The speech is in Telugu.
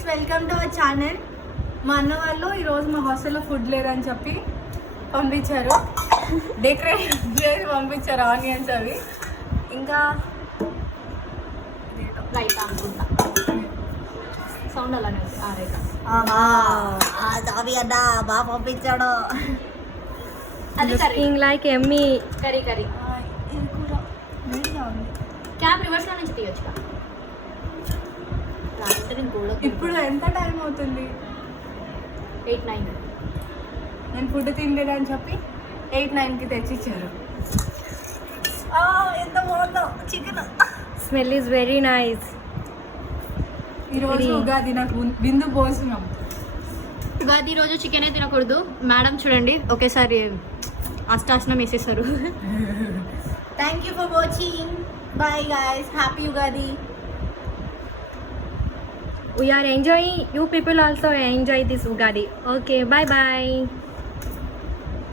Friends, welcome to our channel. మా అన్న వాళ్ళు ఈరోజు మా హాస్టల్లో ఫుడ్ లేదని చెప్పి పంపించారు. డెకరేషన్ చేసి పంపించారు ఆనియన్స్ అవి. ఇంకా రైట్ అనుకుంటా సౌండ్ అలానే ఉంది. రైట్ జాబీ అన్న బాగా పంపించాడు. అది లుకింగ్ లైక్ ఎమ్మీ. కర్రీ ఇది కూడా వేడిగా ఉంది. క్యామ్ రివర్స్లో నుంచి తీయొచ్చుగా. ఇప్పుడు ఎంత టైం అవుతుంది? 8-9. నేను ఫుడ్ తినలేదని చెప్పి 8-9కి తెచ్చిచ్చారు. ఎంత బాగుందో chicken. Smell is very nice. ఈరోజు ఉగాది నాకు బిందు పోస్తున్నాం. ఉగాది రోజు చికెనే తినకూడదు మేడం. చూడండి ఒకేసారి అష్టాసనం వేసేస్తారు. Thank you for watching. Bye guys, happy Ugadi. We are enjoying. You people also enjoy this Ugadi. Okay, bye bye.